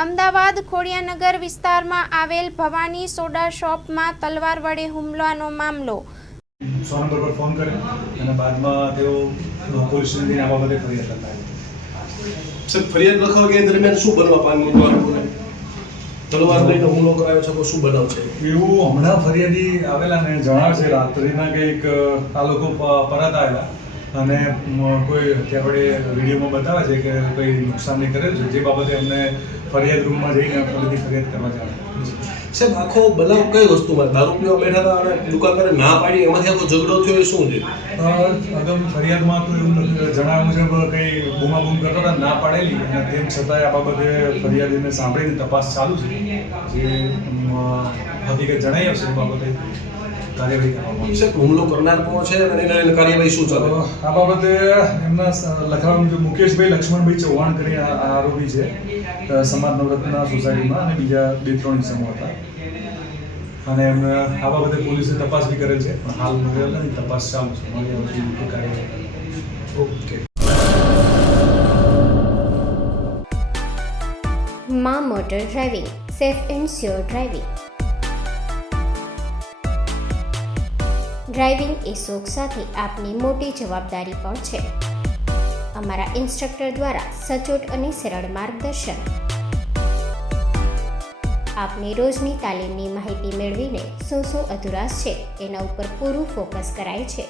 અમદાવાદ ખોડિયાનગર વિસ્તારમાં આવેલ ભવાની સોડા શોપમાં તલવાર વડે હુમલાનો મામલો। 100 નંબર પર ફોન કરે અને બાદમાં તેઓ પોલીસ સ્ટેશનની આ બાબતે ફરિયાદ કરતા સર, ફરિયાદ લખવા ગયા દરમિયાન શું બનવા પામ્યું? તલવાર લઈને હુમલો કરાયો છે, શું બનાવ છે એવું હમણાં ફરિયાદી આવેલા ને જણાવે છે રાત્રિના કંઈક આ લોકો પરત આવેલા અને કોઈ ત્યાં વડે વિડીયોમાં બતાવે છે કે કંઈ નુકસાન નહીં કરેલ છે, જે બાબતે અમને ફરિયાદ રૂમમાં જઈને ફરીથી ફરિયાદ કરવા જણાવે। સાહેબ, આખો બનાવ કઈ વસ્તુમાં? દારૂ પીવા બેઠા હતા અને દુકાનદારે ના પાડી, એમાંથી આખો ઝઘડો થયો, એ શું છે? અગાઉ ફરિયાદમાં તો એવું જણાવ્યા મુજબ કંઈ બૂમાબૂમ કરતા હતા, ના પાડેલી અને તેમ છતાંય આ બાબતે ફરિયાદીને સાંભળીને તપાસ ચાલુ છે, જે હકીકત જણાઈ આવશે એ બાબતે કાર્યવાહી કરવામાં આવશે। હુમલો કરનાર કોણ છે અને એની કાર્યવાહી શું ચાલે? આ બાબતે એમના લખવા મુજબ મુકેશભાઈ લક્ષ્મણભાઈ ચૌહાણ કરીને આરોપી છે, સમાજ નવરત્ન સોસાયટીમાં, અને બીજા 2-3 ઇસમો હતા અને એમને આ બાબતે પોલીસે તપાસ બી કરેલ છે, પણ હાલ નથી, તપાસ ચાલુ છે, મળી આવતી કાર્યવાહી। ઓકે। માં motor driving, safe and sure driving. Driving એ શોખ સાથે આપની મોટી જવાબદારી પણ છે। અમારા ઇન્સ્ટ્રક્ટર દ્વારા સચોટ અને સરળ માર્ગદર્શન આપની રોજની તાલીમની માહિતી મેળવીને શું અધુરાશ છે એના ઉપર પૂરું ફોકસ કરાય છે।